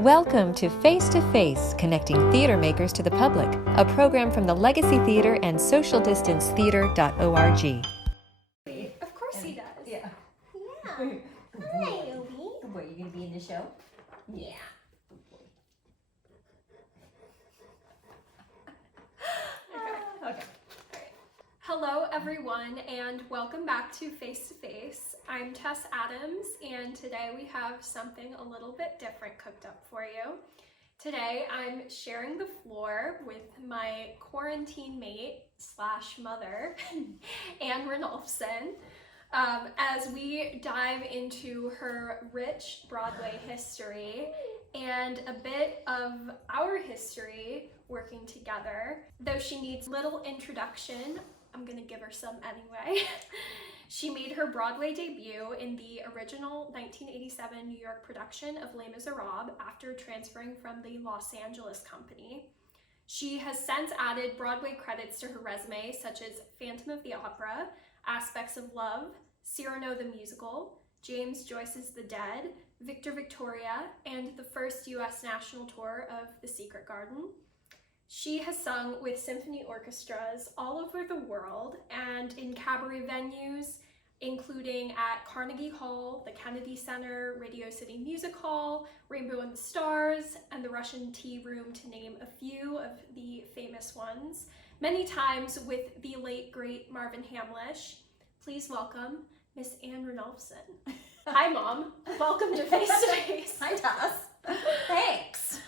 Welcome to Face to Face, connecting theater makers to the public, a program from the Legacy Theater and socialdistancetheater.org. Of course he does. Yeah. Yeah. Hi, Obi. Good boy, you gonna be in the show? Yeah. Good boy. Okay. Hello, everyone, and welcome back to Face to Face. I'm Tess Adams, and today we have something a little bit different cooked up for you. Today, I'm sharing the floor with my quarantine mate slash mother, Anne Runolfsson, as we dive into her rich Broadway history and a bit of our history working together. Though she needs little introduction, I'm gonna give her some anyway. She made her Broadway debut in the original 1987 New York production of Les Misérables after transferring from the Los Angeles company. She has since added Broadway credits to her resume, such as Phantom of the Opera, Aspects of Love, Cyrano the Musical, James Joyce's The Dead, Victor Victoria, and the first US national tour of The Secret Garden. She has sung with symphony orchestras all over the world and in cabaret venues, including at Carnegie Hall, the Kennedy Center, Radio City Music Hall, Rainbow and the Stars, and the Russian Tea Room, to name a few of the famous ones. Many times with the late, great Marvin Hamlish. Please welcome Miss Anne Runolfsson. Hi, Mom. Welcome to Face to Face. Hi, Tess. Thanks.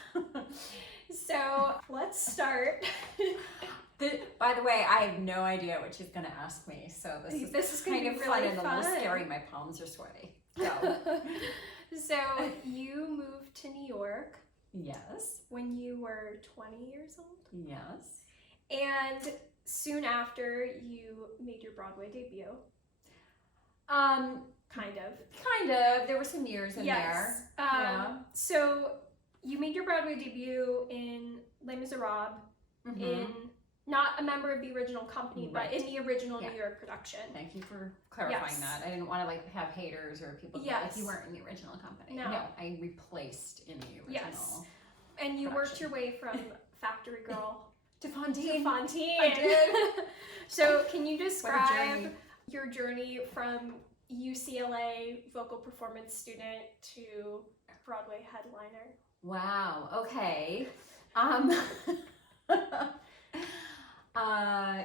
So let's start. By the way, I have no idea what she's going to ask me, so this is kind of really fun and a fun. little scary. My palms are sweaty. So you moved to New York Yes. when you were 20 years old, Yes. and soon after you made your Broadway debut. Kind of. There were some years in Yes. there. Yeah. So you made your Broadway debut in Les Misérables, in not a member of the original company, Right. but in the original Yeah. New York production. Thank you for clarifying Yes. that. I didn't want to have haters or people Yes. you weren't in the original company. No. I replaced in the original. Yes. And you worked your way from Factory Girl To to Fontaine. Fontaine. I did. So can you What a describe journey. your journey from UCLA vocal performance student to Broadway headliner? Wow. Okay.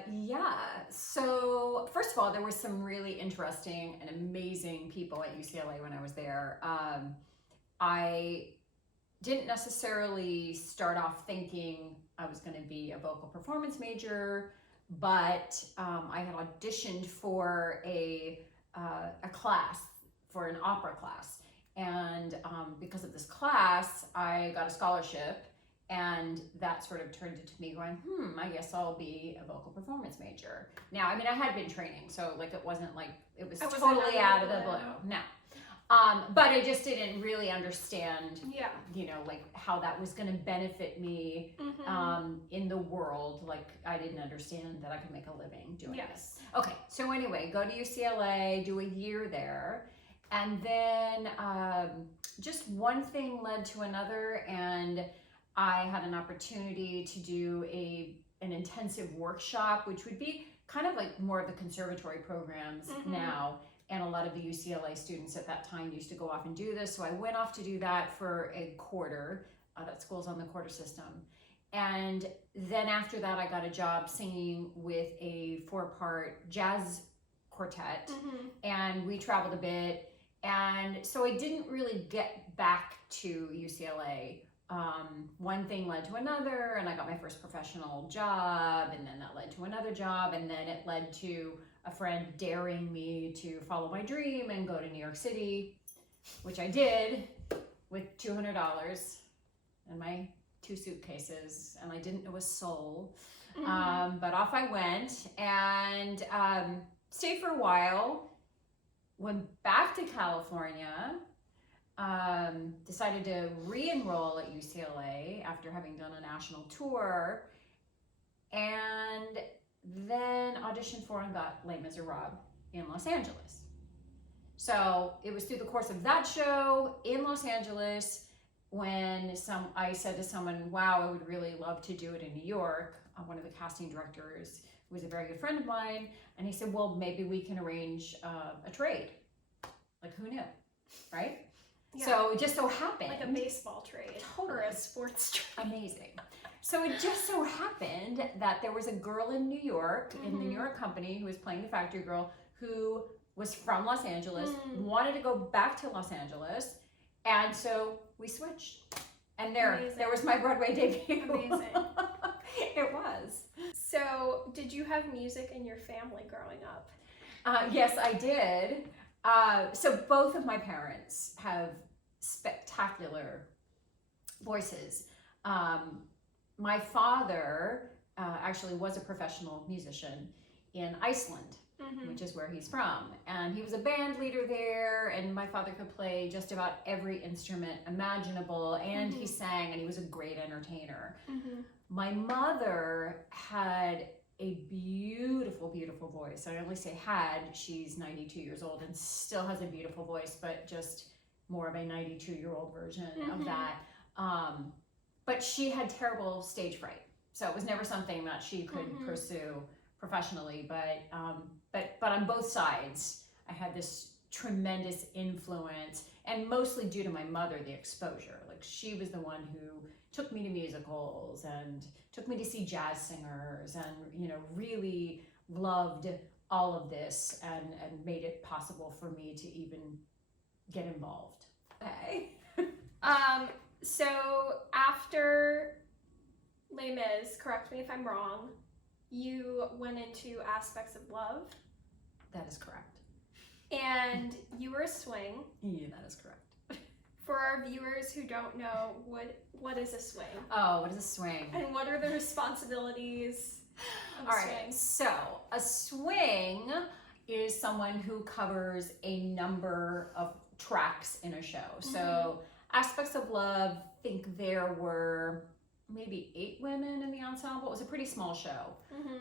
Yeah. So first of all, there were some really interesting and amazing people at UCLA when I was there. I didn't necessarily start off thinking I was going to be a vocal performance major, but I had auditioned for a class, for an opera class. And because of this class, I got a scholarship, and that sort of turned into me going, I guess I'll be a vocal performance major. Now, I mean, I had been training, so it wasn't like it was totally out of the blue. No. But I just didn't really understand, how that was going to benefit me in the world. I didn't understand that I could make a living doing this. Okay, so anyway, go to UCLA, do a year there. And then just one thing led to another, and I had an opportunity to do an intensive workshop, which would be kind of like more of the conservatory programs now. And a lot of the UCLA students at that time used to go off and do this. So I went off to do that for a quarter. That school's on the quarter system. And then after that, I got a job singing with a 4-part jazz quartet. And we traveled a bit. And so I didn't really get back to UCLA. One thing led to another, and I got my first professional job, and then that led to another job, and then it led to a friend daring me to follow my dream and go to New York City, which I did with $200 and my 2 suitcases, and I didn't know a soul. But off I went and stayed for a while, went back to California, decided to re-enroll at UCLA after having done a national tour, and then auditioned for and got Les Misérables in Los Angeles. So it was through the course of that show in Los Angeles when I said to someone, wow, I would really love to do it in New York, one of the casting directors was a very good friend of mine, and he said, well, maybe we can arrange a trade. Like, who knew, right? Yeah. So it just so happened. Like a baseball trade. Totally. Or a sports trade. Amazing. So it just so happened that there was a girl in New York, in the New York company, who was playing the factory girl, who was from Los Angeles, wanted to go back to Los Angeles, and so we switched. And there was my Broadway debut. Amazing. It was. So, did you have music in your family growing up? Yes, I did. So both of my parents have spectacular voices. My father actually was a professional musician in Iceland, which is where he's from. And he was a band leader there, and my father could play just about every instrument imaginable, and he sang, and he was a great entertainer. My mother had a beautiful, beautiful voice. I only say had, she's 92 years old and still has a beautiful voice, but just more of a 92-year-old version of that. But she had terrible stage fright. So it was never something that she could pursue professionally. But on both sides, I had this tremendous influence, and mostly due to my mother, the exposure. Like, she was the one who took me to musicals and took me to see jazz singers, and, you know, really loved all of this and made it possible for me to even get involved. Okay. So after Les Mis, correct me if I'm wrong, you went into aspects of love. That is correct. And you were a swing. Yeah, that is correct. For our viewers who don't know, what is a swing? Oh, what is a swing? And what are the responsibilities of All a right, swing? so a swing is someone who covers a number of tracks in a show. So Aspects of Love, think there were maybe 8 women in the ensemble. It was a pretty small show.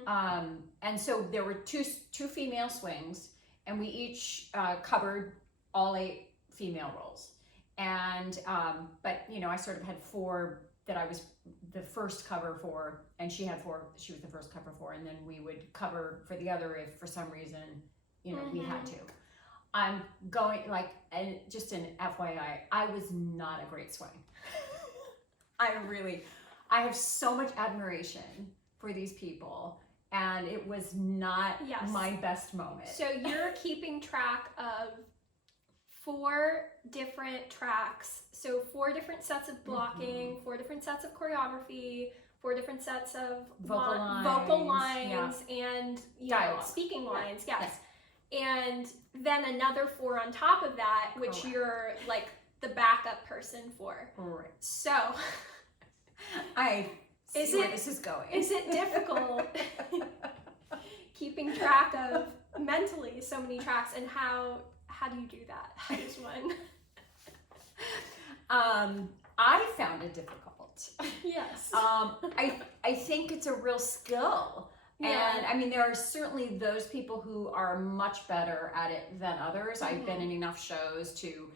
And so there were two female swings, and we each covered all 8 female roles. And but you know, I sort of had 4 that I was the first cover for, and she had 4 she was the first cover for, and then we would cover for the other if for some reason, you know, we had to. I'm going, like, and just an FYI, I was not a great swing. I have so much admiration for these people, and it was not my best moment. So you're keeping track of 4 different tracks. So 4 different sets of blocking, 4 different sets of choreography, 4 different sets of vocal lines and speaking lines. Yes. And then another 4 on top of that, which you're like the backup person for. Right. So I see where this is going. Is it difficult keeping track of mentally so many tracks, and how do you do that? How does one? I found it difficult. Yes. I think it's a real skill. And I mean, there are certainly those people who are much better at it than others. I've been in enough shows to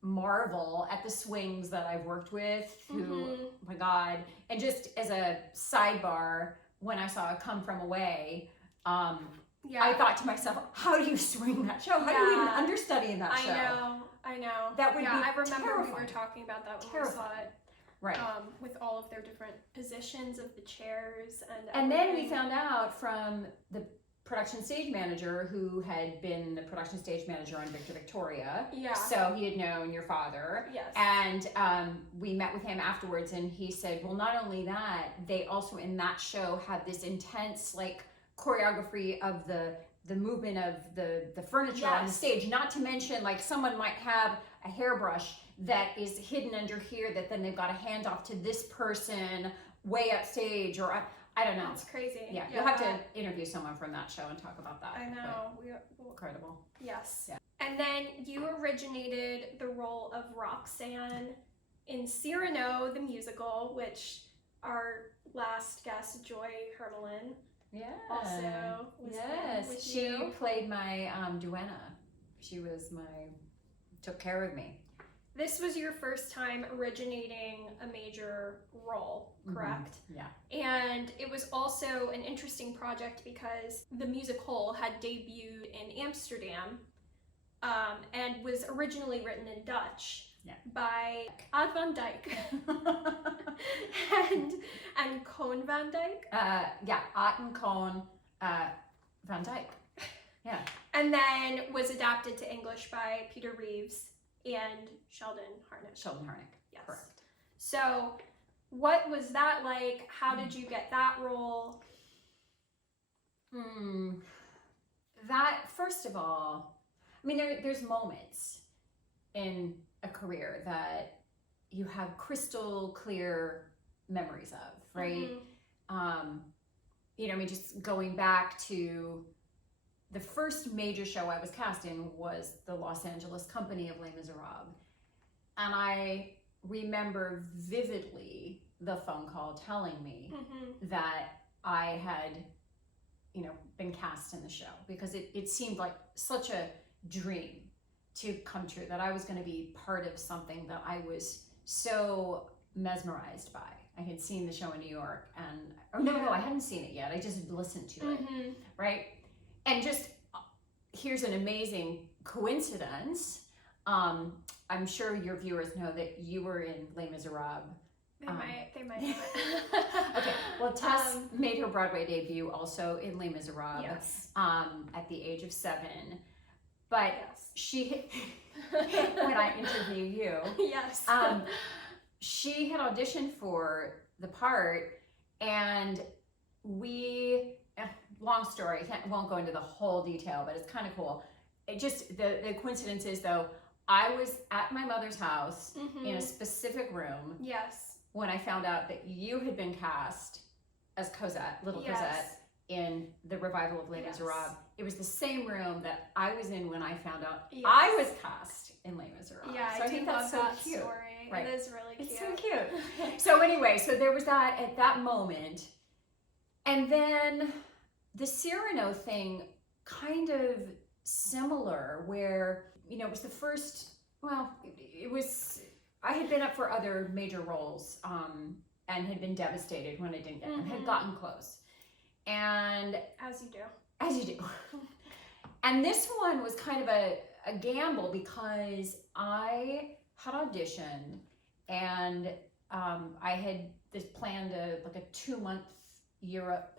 marvel at the swings that I've worked with who, oh my God. And just as a sidebar, when I saw Come From Away, I thought to myself, how do you swing that show? How do you even understudy in that show? I know. That would be I remember terrifying. we were talking about that when we saw it. Right. With all of their different positions of the chairs and then we found out from the production stage manager, who had been the production stage manager on Victor Victoria. Yeah. So he had known your father. Yes. And we met with him afterwards, and he said, well, not only that, they also in that show had this intense like choreography of the movement of the furniture on the stage, not to mention like someone might have a hairbrush that is hidden under here that then they've got to hand off to this person way upstage, or I don't know. It's crazy. Yeah, you'll have to interview someone from that show and talk about that. I know. Incredible. Yes. Yeah. And then you originated the role of Roxanne in Cyrano the Musical, which our last guest, Joy Hermelin, also was in with she you. played my duenna. She was took care of me. this was your first time originating a major role, correct? Yeah. And it was also an interesting project because the musical had debuted in Amsterdam and was originally written in Dutch by Ad van Dyck and Koen van Dyck. Ad and Koen van Dyck. Yeah. And then was adapted to English by Peter Reeves and Sheldon Harnick. Yes. Correct. So what was that like? How did you get that role? That, first of all, I mean, there's moments in a career that you have crystal clear memories of, right? You know, I mean, just going back to the first major show I was cast in was the Los Angeles company of Les Misérables. And I remember vividly the phone call telling me that I had, you know, been cast in the show, because it seemed like such a dream to come true, that I was going to be part of something that I was so mesmerized by. I had seen the show in New York, and no, I hadn't seen it yet. I just listened to it, right? And just, here's an amazing coincidence. I'm sure your viewers know that you were in Les Misérables. They might not. Okay, well, Tess made her Broadway debut also in Les Misérables at the age of 7. But she, when I interview you, she had auditioned for the part, and we, long story, won't go into the whole detail, but it's kind of cool. It just, the coincidence is, though, I was at my mother's house in a specific room when I found out that you had been cast as Cosette, little Cosette, in the revival of Les Misérables. It was the same room that I was in when I found out I was cast in Les Misérables. Yeah, so I think that's so cute. Story. Right. It is really cute. It's so cute. So anyway, so there was that at that moment. And then the Cyrano thing, kind of similar, where, you know, it was the first, well, it was, I had been up for other major roles and had been devastated when I didn't get them, had gotten close. And as you do. And this one was kind of a gamble, because I had auditioned, and I had this planned like a 2-month Europe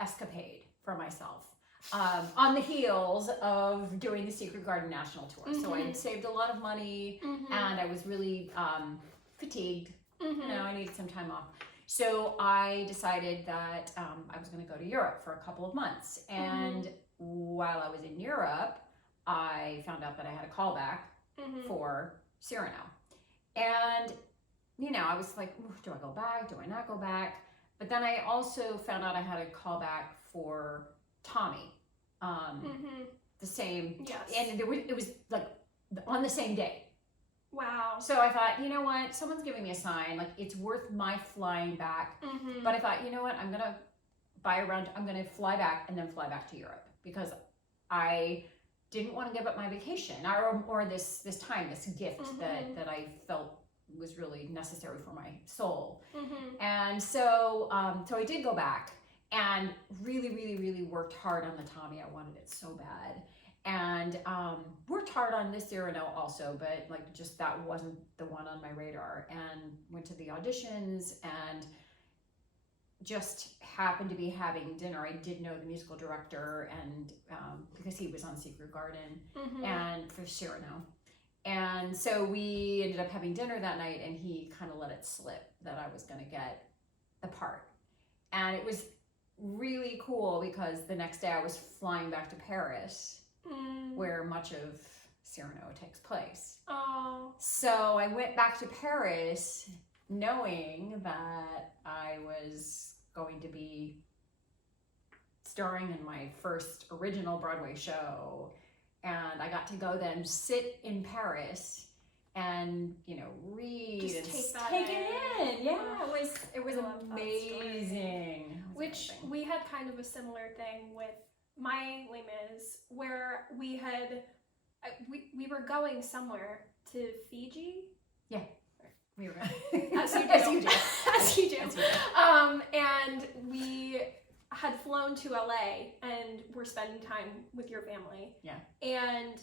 escapade for myself on the heels of doing the Secret Garden National Tour. So I had saved a lot of money, and I was really fatigued. You know, I needed some time off. So I decided that I was going to go to Europe for a couple of months. And while I was in Europe, I found out that I had a callback for Cyrano. And, you know, I was like, do I go back? Do I not go back? But then I also found out I had a callback for Tommy. The same, and it was like on the same day. Wow. So I thought, you know what, someone's giving me a sign, like it's worth my flying back. But I thought, you know what, I'm gonna fly back and then fly back to Europe, because I didn't want to give up my vacation or this time, this gift that I felt was really necessary for my soul. And so so I did go back and really worked hard on the Tommy. I wanted it so bad. And worked hard on this Cyrano also, but like just that wasn't the one on my radar. And went to the auditions and just happened to be having dinner. I did know the musical director, and because he was on Secret Garden and for Cyrano. And so we ended up having dinner that night, and he kind of let it slip that I was going to get the part. And it was really cool, because the next day I was flying back to Paris, where much of Cyrano takes place. Oh. So I went back to Paris knowing that I was going to be starring in my first original Broadway show. And I got to go then sit in Paris and, you know, read just and take it in. Yeah, it was amazing. Which we had kind of a similar thing with my Les Mis, where we were going somewhere to Fiji. Yeah. We were As you do. As you do. As you do. As you do. And we had flown to LA and were spending time with your family. Yeah. And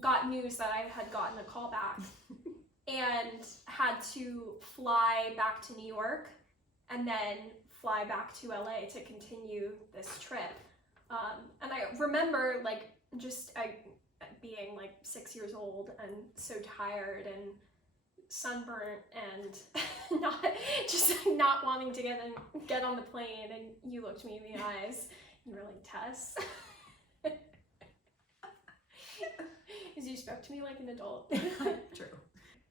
got news that I had gotten a call back and had to fly back to New York and then fly back to LA to continue this trip. And I remember like just being like 6 years old and so tired and sunburnt and not wanting to get on the plane, and you looked me in the eyes. You were like, Tess. Because you spoke to me like an adult. True.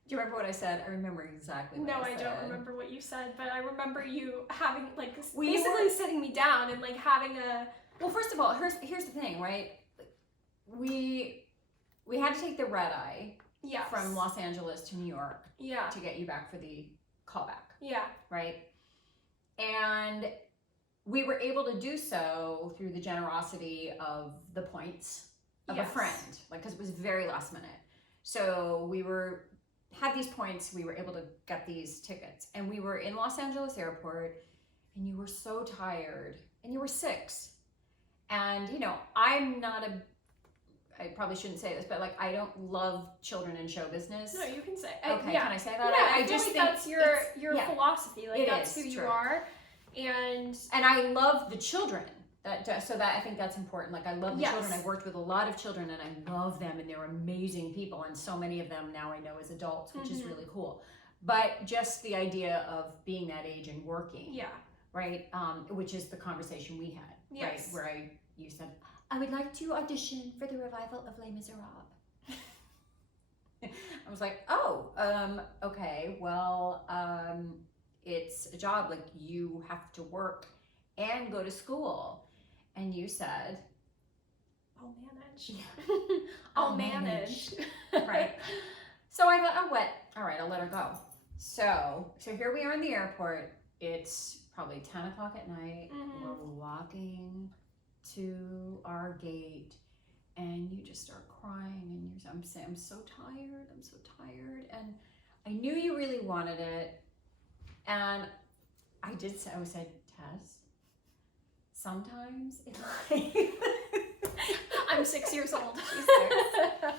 Do you remember what I said? I remember exactly what I said. No, I don't remember what you said, but I remember you having like We basically were- sitting me down and like having a. Well, first of all, here's the thing, right? We had to take the red eye Yes. from Los Angeles to New York Yeah. to get you back for the callback, Yeah. right? And we were able to do so through the generosity of the points of a Yes. friend, like, because it was very last minute. So had these points, we were able to get these tickets, and we were in Los Angeles airport, and you were so tired, and you were 6. And, you know, I probably shouldn't say this, but like, I don't love children in show business. No, you can say. Okay, Yeah. can I say that? Yeah, I just feel think like that's your yeah, philosophy. Like it that's is, who you true. are, and I love the children. So that I think that's important. Like, I love the Yes. children. I've worked with a lot of children, and I love them, and they're amazing people. And so many of them now I know as adults, which is really cool. But just the idea of being that age and working, yeah, right? Which is the conversation we had, Yes. right? Where you said, I would like to audition for the revival of Les Misérables. I was like, oh, okay, well, it's a job, like, you have to work and go to school. And you said, I'll manage. Yeah. I'll manage. Right. So I thought, oh, what? All right, I'll let her go. So here we are in the airport. It's probably 10 o'clock at night. Mhm. We're walking to our gate, and you just start crying, and I'm saying, I'm so tired. And I knew you really wanted it. And I said, Tess, sometimes it's like, I'm 6 years old. She's 6.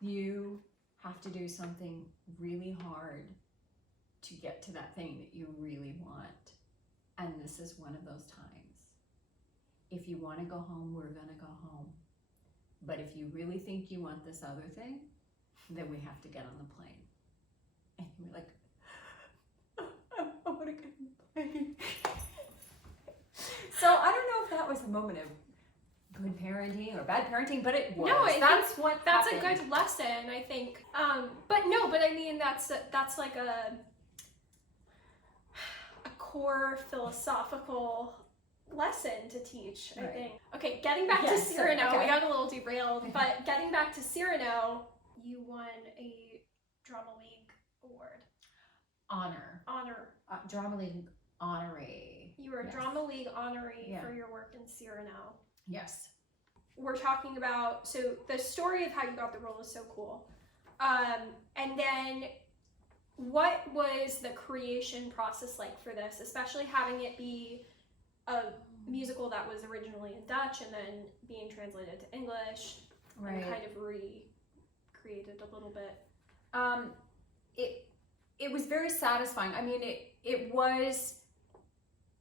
You have to do something really hard to get to that thing that you really want. And this is one of those times. If you want to go home, we're going to go home. But if you really think you want this other thing, then we have to get on the plane. And you were like, I want to get on the plane. So I don't know if that was a moment of good parenting or bad parenting, but it was. No, That's what that's happened. a good lesson, I think. But I mean that's like a core philosophical lesson to teach, I Right. think. Okay, getting back Yes, to Cyrano, okay. we got a little derailed, but getting back to Cyrano, you won a Drama League award. Honor. Drama League honoree. You were a Yes. Drama League honoree Yeah. for your work in Cyrano. Yes. We're talking about, so the story of how you got the role is so cool. And then what was the creation process like for this, especially having it be a musical that was originally in Dutch and then being translated to English and kind of recreated a little bit? It was very satisfying. I mean, it was,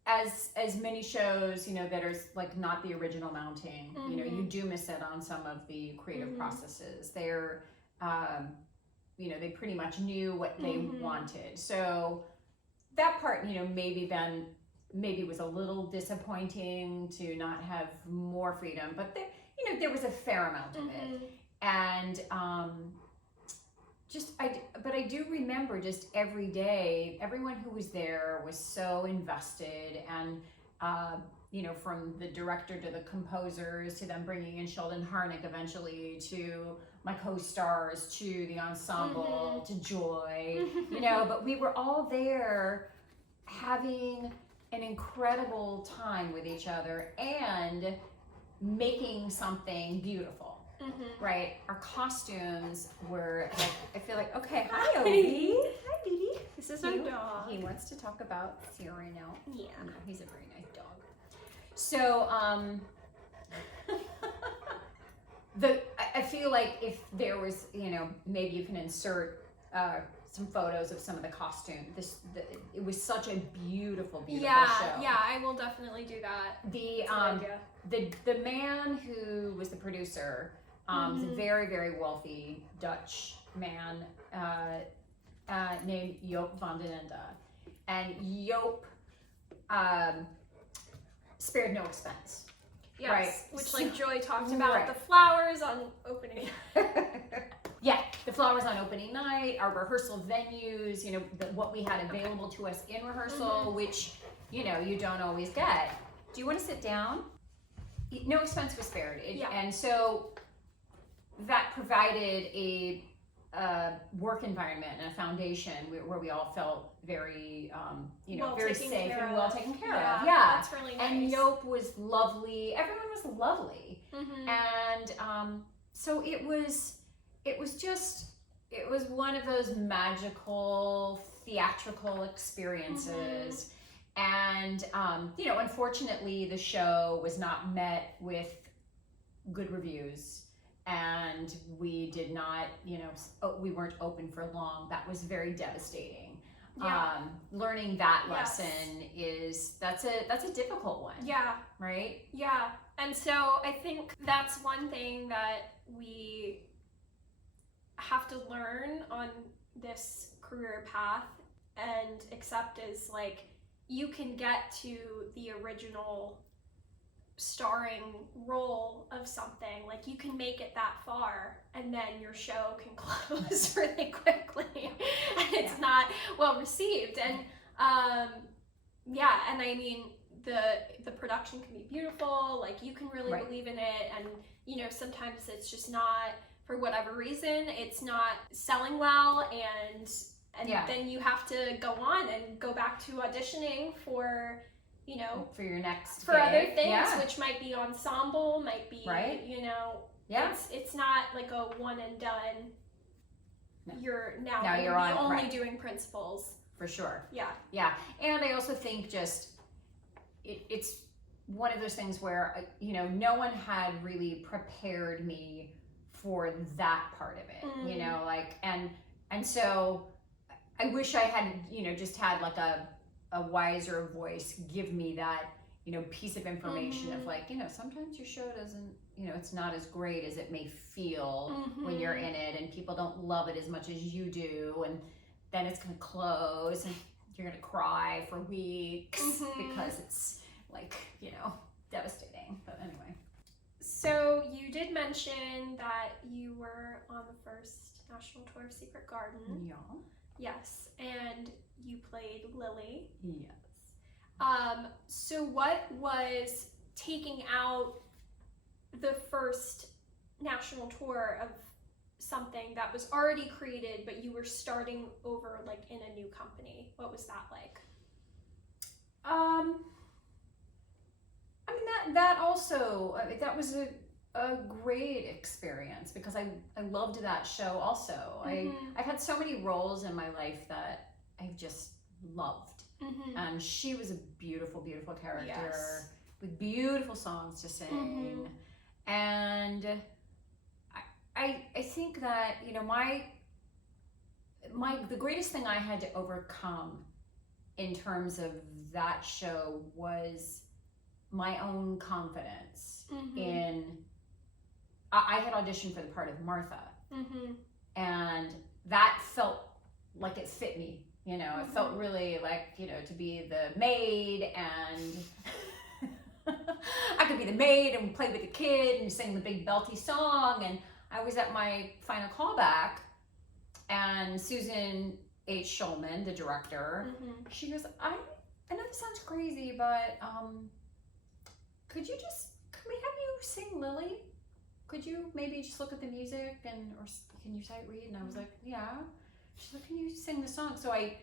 as many shows, that are like not the original mounting, you do miss it on some of the creative processes. They're, they pretty much knew what they wanted. So that part, maybe was a little disappointing to not have more freedom, but there was a fair amount of it. And, but I do remember just every day, everyone who was there was so invested, and from the director to the composers to them bringing in Sheldon Harnick eventually, to my co-stars, to the ensemble, to Joy, but we were all there having an incredible time with each other and making something beautiful. right? Our costumes were like, I feel like, okay, hi, Obi. Hi, baby. This is our dog. He wants to talk about Cyrano. Yeah. No, he's a very nice dog. So, I feel like if there was, maybe you can insert some photos of some of the costume. It was such a beautiful show. Yeah, I will definitely do that. The man who was the producer was a very, very wealthy Dutch man named Joop van den Ende, and Joop spared no expense. Yes, right. Which like Joy talked about, right. The flowers on opening. Yeah, the flowers on opening night, our rehearsal venues, what we had available to us in rehearsal, which, you don't always get. Do you want to sit down? No expense was spared. And so that provided a work environment and a foundation where we all felt very, very safe and well taken care of. Yeah, that's really nice. And Joop was lovely. Everyone was lovely. And so it was one of those magical theatrical experiences. And, unfortunately the show was not met with good reviews, and we did not, we weren't open for long. That was very devastating. Yeah. Learning that lesson that's a difficult one. Yeah. Right? Yeah. And so I think that's one thing that we have to learn on this career path and accept is like, you can get to the original starring role of something, like you can make it that far and then your show can close really quickly and it's not well received. And and I mean the production can be beautiful, like you can really believe in it, and sometimes it's just not, for whatever reason, it's not selling well, and then you have to go on and go back to auditioning for for your next for other things, which might be ensemble, might be it's not like a one and done. No. You're only doing principals for sure. Yeah. And I also think just it's one of those things where no one had really prepared me for that part of it. And so I wish I had just had like a wiser voice give me that piece of information of like, sometimes your show doesn't, it's not as great as it may feel when you're in it, and people don't love it as much as you do, and then it's gonna close and you're gonna cry for weeks because it's like, devastating. But anyway. So you did mention that you were on the first national tour of Secret Garden. Yeah. Yes, and you played Lily. Yes. So what was taking out the first national tour of something that was already created, but you were starting over like in a new company? What was that like? I mean, that also, that was a great experience because I loved that show also. I've had so many roles in my life that I've just loved. And she was a beautiful, beautiful character with beautiful songs to sing. And I think that, the greatest thing I had to overcome in terms of that show was my own confidence in, I had auditioned for the part of Martha, and that felt like it fit me, it felt really like, to be the maid, and I could be the maid and play with the kid and sing the big belty song. And I was at my final callback, and Susan H. Schulman, the director, she goes, I know this sounds crazy, but can we have you sing Lily? Could you maybe just look at the music or can you sight read? And I was like, yeah. She's like, can you sing the song? So I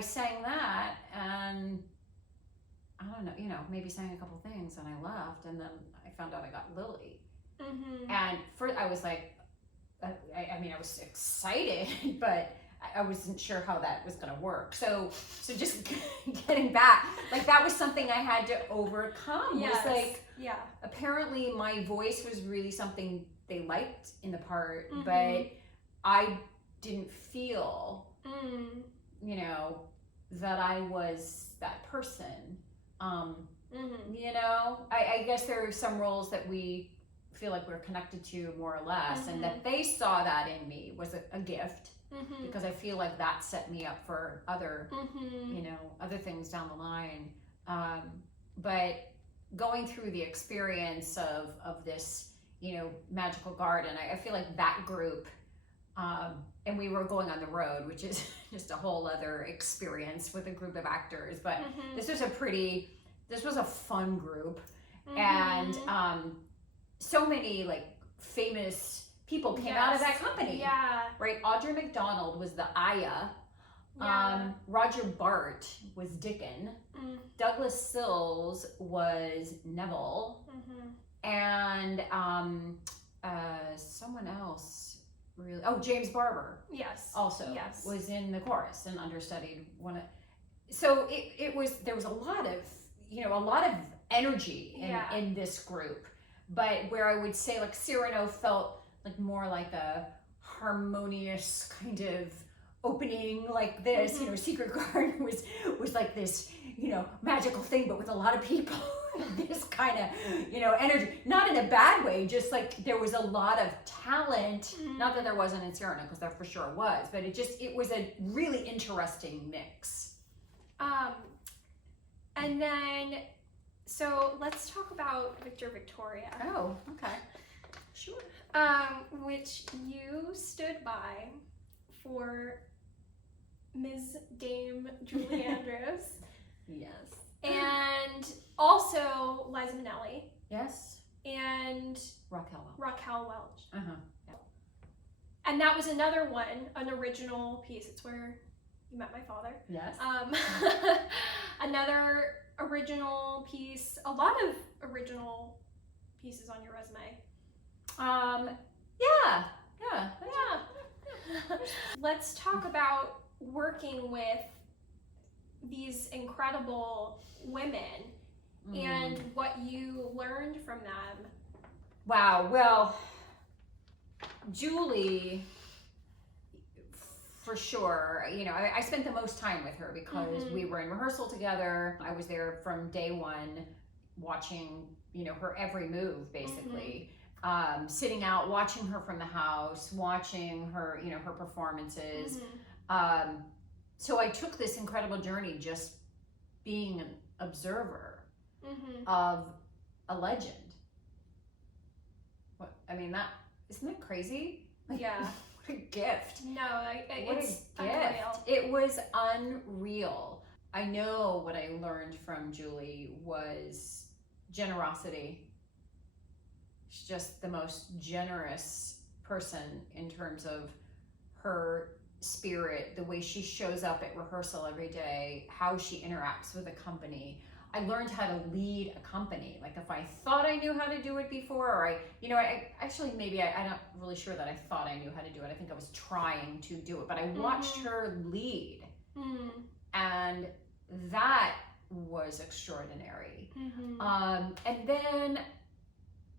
sang that, and I don't know, maybe sang a couple things, and I left, and then I found out I got Lily. And I was like, I mean, I was excited, but I wasn't sure how that was going to work. So just getting back, like that was something I had to overcome. Yes. Was like, yeah. Apparently my voice was really something they liked in the part, but I didn't feel, you know, that I was that person. You know, I guess there are some roles that we feel like we're connected to more or less, and that they saw that in me was a gift, because I feel like that set me up for other, you know, other things down the line. But going through the experience of this, you know, magical garden, I feel like that group, and we were going on the road, which is just a whole other experience with a group of actors, but this was a fun group, and so many like famous people came out of that company. Yeah. Right? Audra McDonald was the Aya. Yeah. Roger Bart was Dickon. Douglas Sills was Neville. And someone else really, James Barber. Yes. Also was in the chorus and understudied one of, so there was a lot of, you know, a lot of energy in this group. But where I would say like Cyrano felt like more like a harmonious kind of opening like this, you know, Secret Garden was like this, you know, magical thing, but with a lot of people, this kind of, you know, energy, not in a bad way, just like there was a lot of talent, not that there wasn't in Cyrano, because there for sure was, but it was a really interesting mix. And then, so let's talk about Victor Victoria. Oh, okay. Sure. Which you stood by for Ms. Dame Julie Andrews. Yes. And also Liza Minnelli. Yes. And Raquel Welch. Uh-huh. Yeah. And that was another one, an original piece. It's where you met my father. Yes. Another original piece, a lot of original pieces on your resume. Yeah. Let's talk about working with these incredible women and what you learned from them. Wow. Well, Julie, for sure, you know, I spent the most time with her because we were in rehearsal together. I was there from day one, watching, you know, her every move, basically. Sitting out, watching her from the house, watching her, you know, her performances. So I took this incredible journey just being an observer of a legend. What, I mean, isn't that crazy? Like, Yeah. what a gift. No, it's Unreal. It was unreal. I know what I learned from Julie was generosity. She's just the most generous person in terms of her spirit, the way she shows up at rehearsal every day, how she interacts with a company. I learned how to lead a company. Like if I thought I knew how to do it before, or I actually, maybe I'm not really sure that I thought I knew how to do it. I think I was trying to do it, but I watched her lead, and that was extraordinary. And then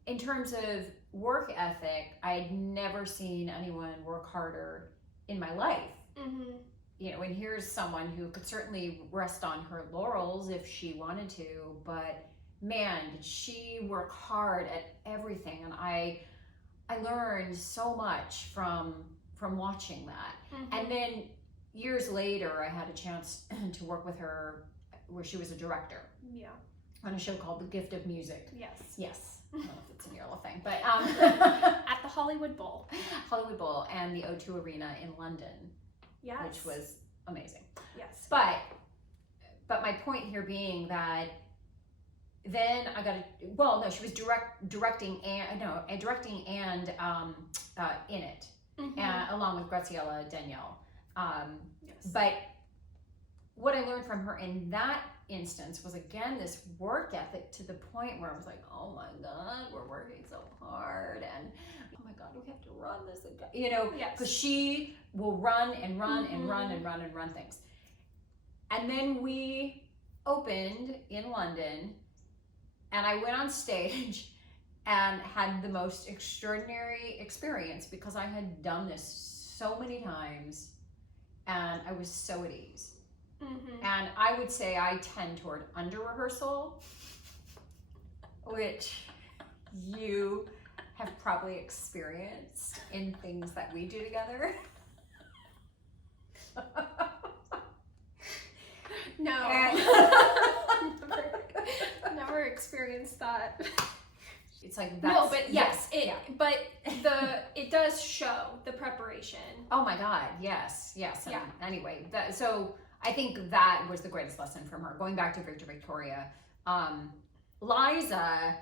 in terms of work ethic, I'd never seen anyone work harder in my life. You know, and here's someone who could certainly rest on her laurels if she wanted to, but man, did she work hard at everything. And I learned so much from watching that. And then years later, I had a chance to work with her where she was a director. Yeah. On a show called The Gift of Music. Yes. I don't know if it's a near thing, but at the Hollywood Bowl. And the O2 Arena in London. Yes. Which was amazing. Yes. But my point here being that then I got she was directing and in it, along with Graziella Danielle. But what I learned from her in that instance was, again, this work ethic to the point where I was like, oh my God, we're working so hard, and oh my God, we have to run this again, you know, because she will run and run and run and run and run things. And then we opened in London, and I went on stage and had the most extraordinary experience because I had done this so many times and I was so at ease. And I would say I tend toward under rehearsal, which you have probably experienced in things that we do together. No. Never experienced that. It's like that's, no, but yes, but it does show the preparation. Oh my God, yes. And anyway, so I think that was the greatest lesson from her. Going back to Victor Victoria, Liza,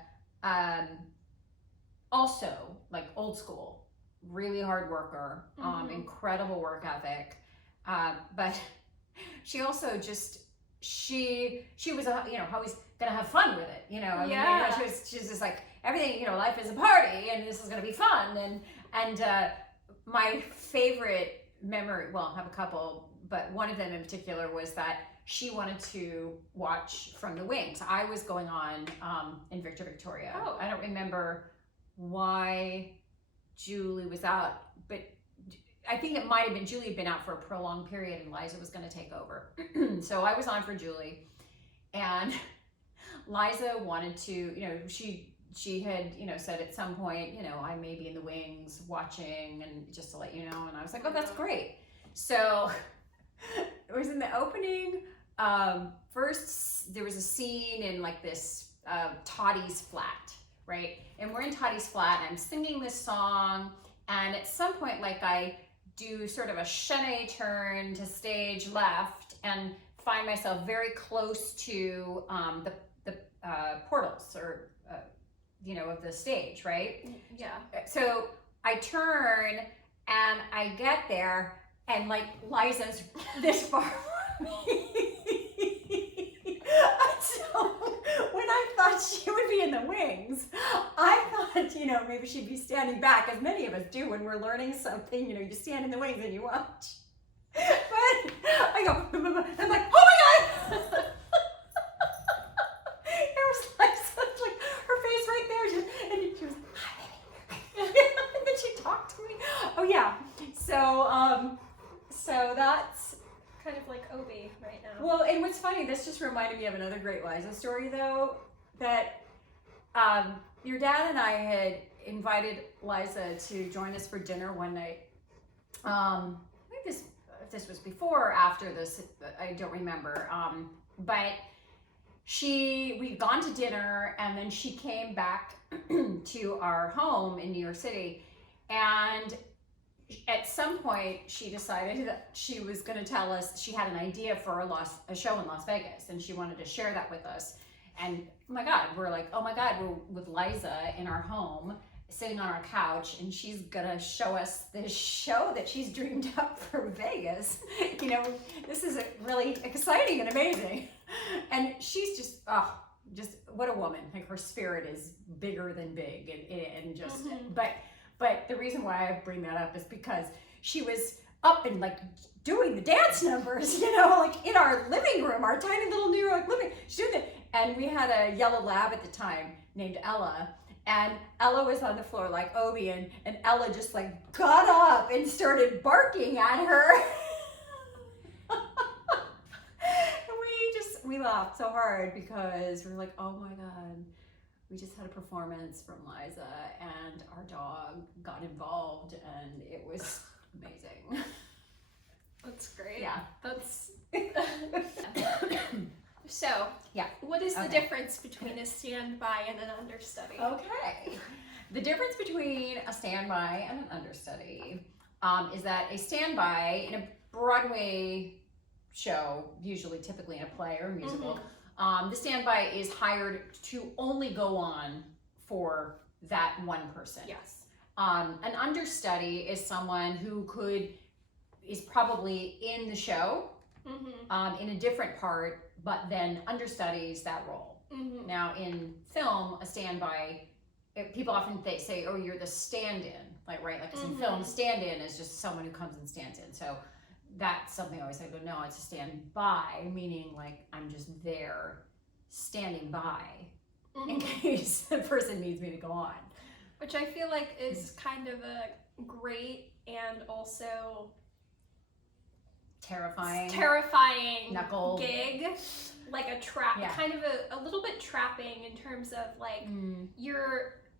also like old school, really hard worker, incredible work ethic, but she also just she was always gonna have fun with it, you know. I mean, she's just like, everything, you know, life is a party and this is gonna be fun, and my favorite memory, well, I have a couple, but one of them in particular was that she wanted to watch From the Wings. I was going on in Victor Victoria. Oh. I don't remember why Julie was out, but I think it might have been Julie had been out for a prolonged period and Liza was going to take over. So I was on for Julie, and Liza wanted to, you know, she had, you know, said at some point, you know, I may be in the wings watching, and just to let you know, and I was like, oh, that's great. So it was in the opening. First, there was a scene in like this Tottie's flat, right? And we're in Tottie's flat, and I'm singing this song, and at some point, like, I do sort of a chaîné turn to stage left and find myself very close to the portals, or you know, of the stage, right? Yeah. So I turn and I get there, and like Liza's this far from me. So when I thought she would be in the wings, I thought, you know, maybe she'd be standing back, as many of us do when we're learning something. You know, you stand in the wings and you watch. But I go, I'm like, oh my God! It was like such, like, her face right there, and she was, hi, baby. And then she talked to me. Oh yeah. So that's kind of like Obi right now. well, and what's funny, this just reminded me of another great Liza story, though, that your dad and I had invited Liza to join us for dinner one night. I think this was before or after this, I don't remember. But we'd gone to dinner, and then she came back to our home in New York City, and at some point she decided that she was going to tell us she had an idea for a show in Las Vegas, and she wanted to share that with us. And oh my God, we're like, oh my God, we're with Liza in our home, sitting on our couch, and she's gonna show us this show that she's dreamed up for Vegas. You know, this is really exciting and amazing. And she's just what a woman. Like, her spirit is bigger than big, and just but the reason why I bring that up is because she was up and like doing the dance numbers, you know, like in our living room, our tiny little New York living. She's doing it, and we had a yellow lab at the time named Ella, and Ella was on the floor like Obi, and Ella just like got up and started barking at her. And we laughed so hard because we were like, oh my God. We just had a performance from Liza, and our dog got involved, and it was amazing. That's great. Yeah. That's so. Yeah. What is the difference between a standby and an understudy? Okay. The difference between a standby and an understudy is that a standby in a Broadway show, typically in a play or a musical, the standby is hired to only go on for that one person. Yes. An understudy is someone who is probably in the show, in a different part, but then understudies that role. Now in film, a standby, people often say, oh, you're the stand-in, like, right? Like, 'cause in film, stand-in is just someone who comes and stands in. So that's something I always say, but no, it's a standby, meaning like I'm just there standing by in case the person needs me to go on. Which I feel like is kind of a great and also terrifying knuckle gig, like a trap, kind of a little bit trapping in terms of like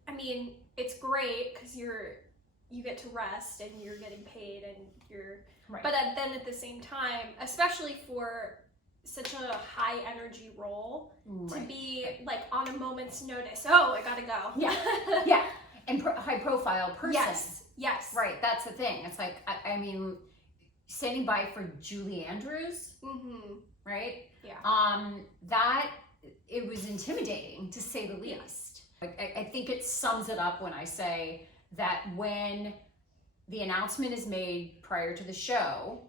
I mean, it's great because you get to rest and you're getting paid and you're but then at the same time, especially for such a high energy role, to be like on a moment's notice, oh, I gotta go. And high profile person. Yes. Right, that's the thing. It's like, I mean, standing by for Julie Andrews, right? Yeah. That, it was intimidating, to say the least. I think it sums it up when I say that when the announcement is made prior to the show,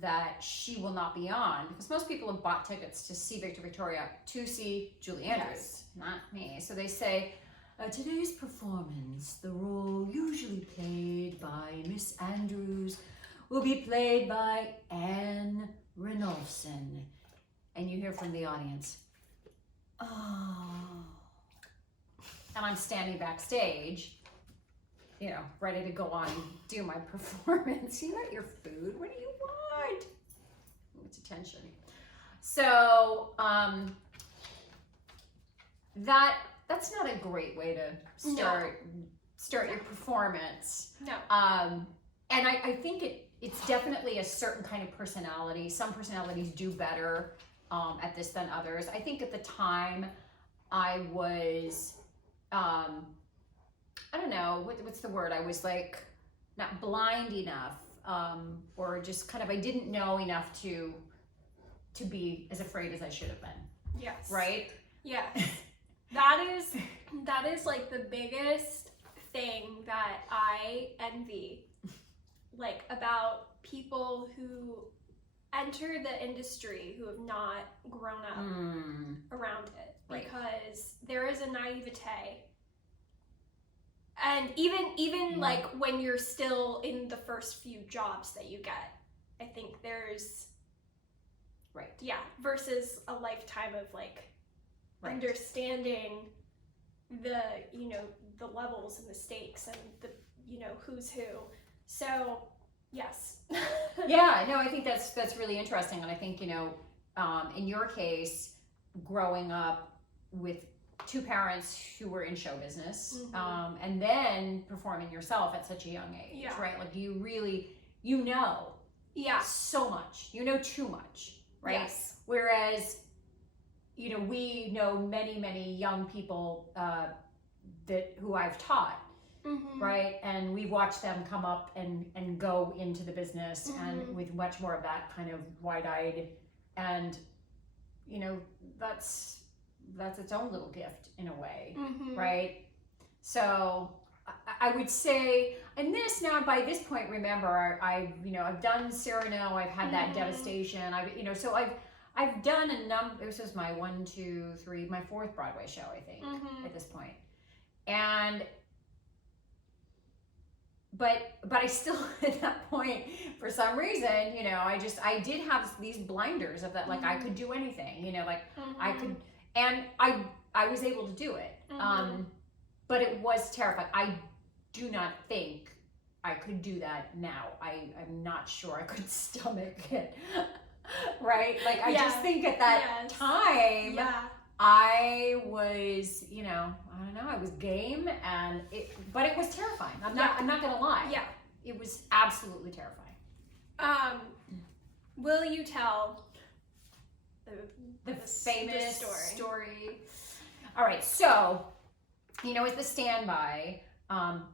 that she will not be on, because most people have bought tickets to see Victor Victoria to see Julie Andrews, not me. So they say, today's performance, the role usually played by Miss Andrews, will be played by Anne Runolfsson. And you hear from the audience, oh. And I'm standing backstage, you know, ready to go on and do my performance. You got your food, what do you want? It's attention. So, that's not a great way to start your performance. No. And I think it's definitely a certain kind of personality. Some personalities do better at this than others. I think at the time I was, I don't know, what's the word? I was like not blind enough, or just kind of, I didn't know enough to be as afraid as I should have been. Yes. Right? Yes. That is like the biggest thing that I envy, like, about people who enter the industry who have not grown up around it, because there is a naivete. And even like when you're still in the first few jobs that you get, I think there's versus a lifetime of like understanding the, you know, the levels and the stakes and the, you know, who's who. So yes. Yeah, no, I think that's really interesting. And I think, you know, in your case, growing up with two parents who were in show business, and then performing yourself at such a young age, right? Like you really, you know so much, you know too much, right? Yes. Whereas, you know, we know many, many young people who I've taught, right? And we've watched them come up and go into the business, and with much more of that kind of wide-eyed, and, you know, that's its own little gift in a way, right? So I would say, and this now by this point, remember, I've done Cyrano, I've had that devastation, so I've done a number. This was my my fourth Broadway show, I think, at this point. And but I still, at that point, for some reason, you know, I did have these blinders of that, like I could do anything, you know, like I could, and I was able to do it. But it was terrifying. I do not think I could do that now. I'm not sure I could stomach it. Right? Like, I just think at that time, I was, you know, I don't know, I was game, but it was terrifying. I'm not gonna lie. Yeah. It was absolutely terrifying. Will you tell the famous story? All right, so, you know, at the standby,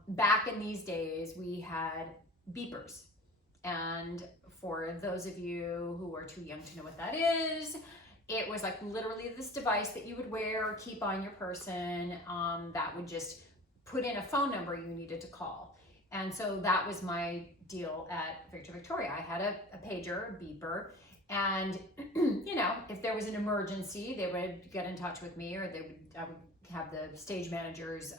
back in these days, we had beepers. And for those of you who are too young to know what that is, it was like literally this device that you would wear or keep on your person, that would just put in a phone number you needed to call. And so that was my deal at Victor Victoria. I had a pager, a beeper, And, if there was an emergency, they would get in touch with me, or I would have the stage manager's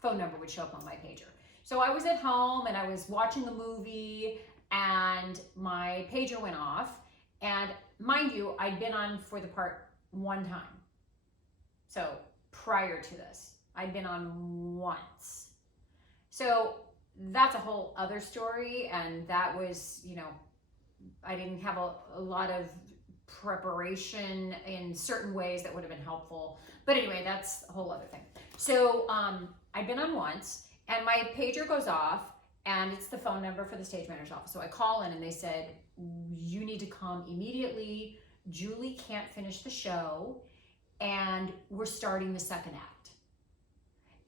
phone number would show up on my pager. So I was at home and I was watching the movie and my pager went off. And mind you, I'd been on for the part one time. So prior to this, I'd been on once. So that's a whole other story. And that was, I didn't have a lot of preparation in certain ways that would have been helpful. But anyway, that's a whole other thing. So I'd been on once and my pager goes off and it's the phone number for the stage manager's office. So I call in and they said, you need to come immediately. Julie can't finish the show and we're starting the second act.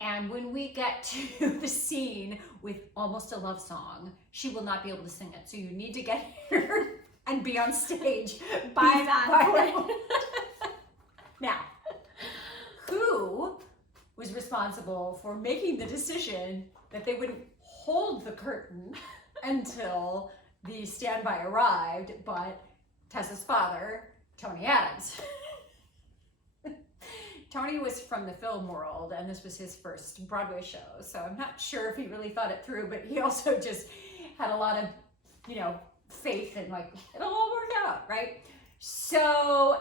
And when we get to the scene with almost a love song, she will not be able to sing it. So you need to get here and be on stage by that point. Now, who was responsible for making the decision that they would hold the curtain until the standby arrived, but Tessa's father, Tony Adams. Tony was from the film world and this was his first Broadway show. So I'm not sure if he really thought it through, but he also just had a lot of, faith and it'll all work out, right? So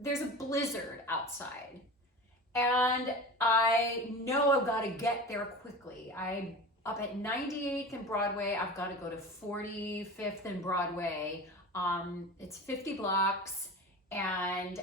there's a blizzard outside and I know I've got to get there quickly. I'm up at 98th and Broadway. I've got to go to 45th and Broadway. It's 50 blocks and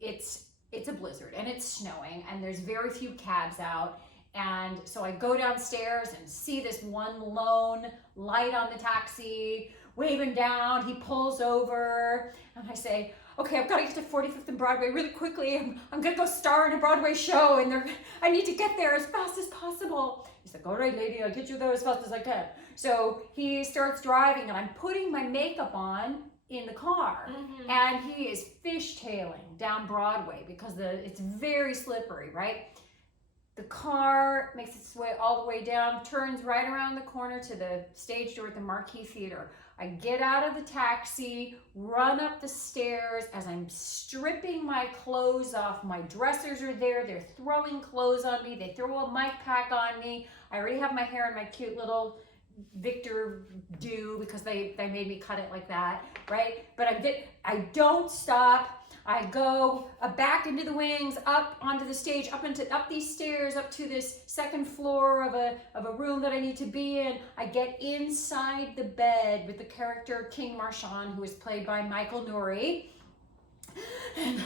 it's a blizzard and it's snowing and there's very few cabs out. And so I go downstairs and see this one lone light on the taxi, waving down. He pulls over and I say, okay, I've got to get to 45th and Broadway really quickly. I'm going to go star in a Broadway show and I need to get there as fast as possible. He's like, all right, lady, I'll get you there as fast as I can. So he starts driving and I'm putting my makeup on in the car and he is fishtailing down Broadway because it's very slippery, right? The car makes its way all the way down, turns right around the corner to the stage door at the Marquee Theater. I get out of the taxi, run up the stairs as I'm stripping my clothes off. My dressers are there. They're throwing clothes on me. They throw a mic pack on me. I already have my hair in my cute little Victor do because they made me cut it like that, right? But I don't stop. I go back into the wings, up onto the stage, up these stairs, up to this second floor of a room that I need to be in. I get inside the bed with the character King Marchand, who is played by Michael Nouri. And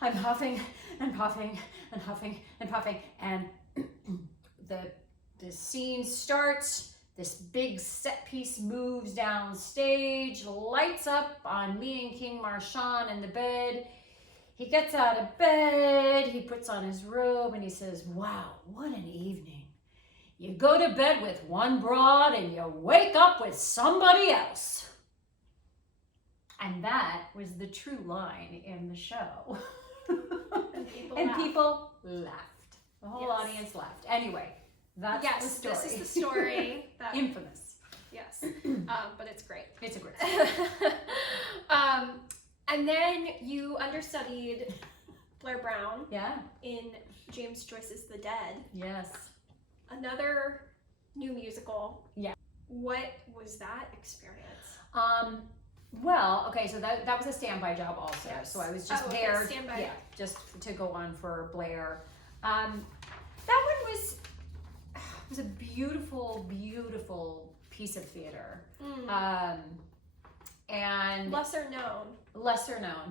I'm huffing and puffing and huffing and puffing. And the scene starts. This big set piece moves down stage, lights up on me and King Marchand in the bed. He gets out of bed, he puts on his robe, and he says, wow, what an evening. You go to bed with one broad and you wake up with somebody else. And that was the true line in the show. And people laughed. The whole audience laughed. Anyway, that's the story. This is the story. Infamous. Yes, but it's great. It's a great story. And then you understudied Blair Brown in James Joyce's The Dead. Yes. Another new musical. Yeah. What was that experience? Well, okay, so that was a standby job also. Yes. So I was just there, standby. just to go on for Blair. That one was a beautiful, beautiful piece of theater. And lesser known,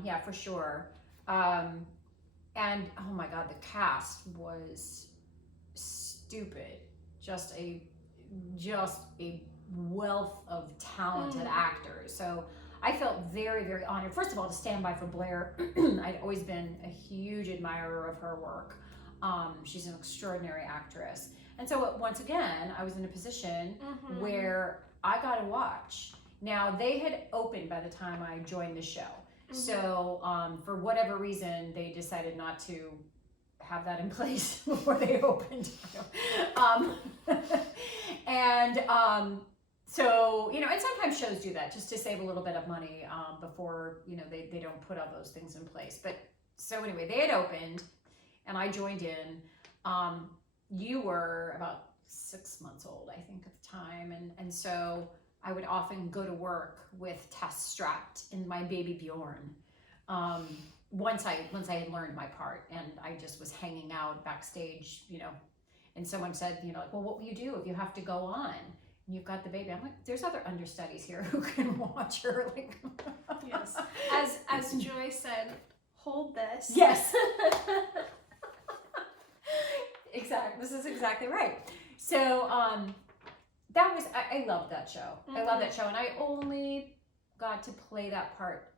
yeah, for sure. And oh my God, the cast was stupid. Just a wealth of talented actors. So I felt very, very honored. First of all, to stand by for Blair. I'd always been a huge admirer of her work. She's an extraordinary actress. And so once again, I was in a position where I got to watch. Now, they had opened by the time I joined the show. So for whatever reason, they decided not to have that in place before they opened. So, you know, and sometimes shows do that just to save a little bit of money before, you know, they don't put all those things in place. But so anyway, they had opened and I joined in. You were about 6 months old, I think, at the time. And so I would often go to work with Tess strapped in my baby Bjorn. Once I had learned my part, and I just was hanging out backstage, you know, and someone said, you know, like, well, what will you do if you have to go on? And you've got the baby. I'm like, there's other understudies here who can watch her. Like, yes. As Joyce said, hold this. Yes. Exactly. This is exactly right. So that was, I loved that show. Mm-hmm. I love that show. And I only got to play that part,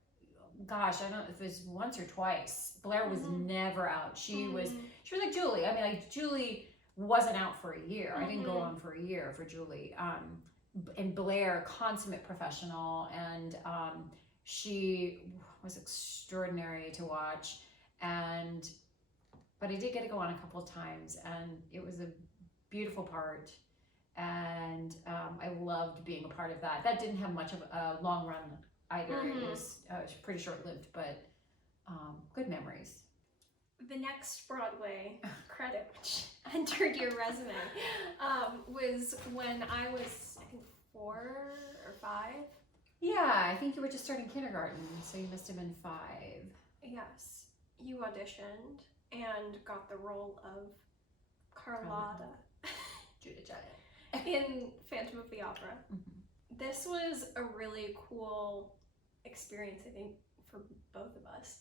gosh, I don't know if it was once or twice. Blair was never out. She was like Julie. I mean, like Julie wasn't out for a year. I didn't go on for a year for Julie. And Blair, consummate professional, and she was extraordinary to watch. But I did get to go on a couple of times, and it was a beautiful part. And I loved being a part of that. That didn't have much of a long run either. It was pretty short-lived, but good memories. The next Broadway credit, which entered your resume, was when I was, I think, 4 or 5. Yeah, I think you were just starting kindergarten, so you must have been 5. Yes. You auditioned and got the role of Carlotta in Phantom of the Opera. This was a really cool experience, I think, for both of us.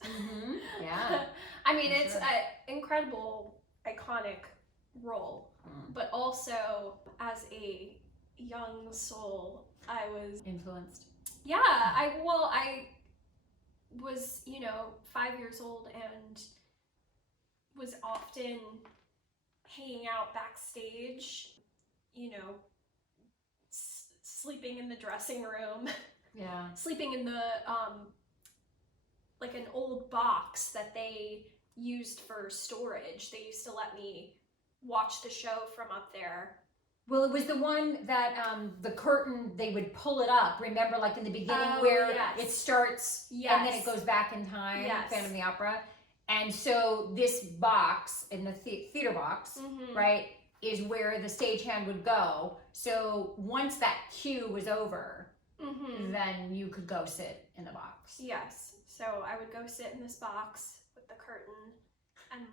Yeah. I mean, it's an incredible, iconic role, but also as a young soul, I was influenced. Yeah, I was, you know, 5 years old and was often hanging out backstage, you know, sleeping in the dressing room. Yeah. Sleeping in the, like an old box that they used for storage. They used to let me watch the show from up there. Well, it was the one that the curtain, they would pull it up. Remember, like in the beginning where it starts and then it goes back in time, Phantom of the Opera. And so this box, in the theater box, right, is where the stagehand would go. So once that cue was over, then you could go sit in the box. Yes. So I would go sit in this box with the curtain and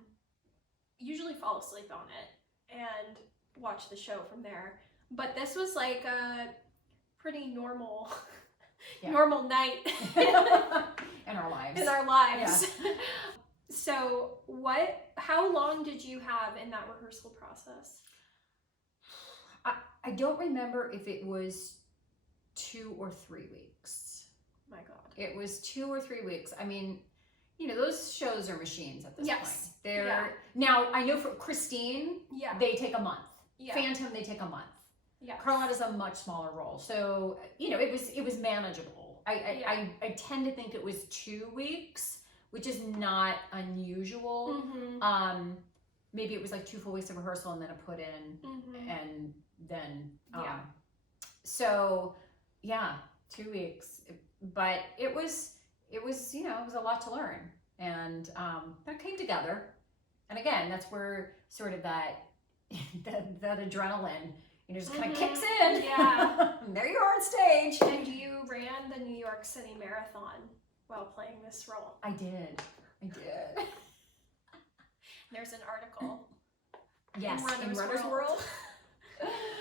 usually fall asleep on it and watch the show from there. But this was like a pretty normal normal night in our lives. Yeah. So how long did you have in that rehearsal process? I don't remember if it was 2 or 3 weeks. My God. It was 2 or 3 weeks. I mean, you know, those shows are machines at this point. They're now, I know for Christine, they take a month. Phantom, they take a month. Carlotta's a much smaller role. So, you know, it was manageable. I tend to think it was 2 weeks, which is not unusual. Maybe it was like 2 full weeks of rehearsal and then a put in and then so yeah, 2 weeks. But it was, you know, it was a lot to learn. And that came together. And again, that's where sort of that adrenaline, you know, just kind of kicks in. Yeah. And there you are on stage. And you ran the New York City Marathon while playing this role. I did. There's an article in Runner's World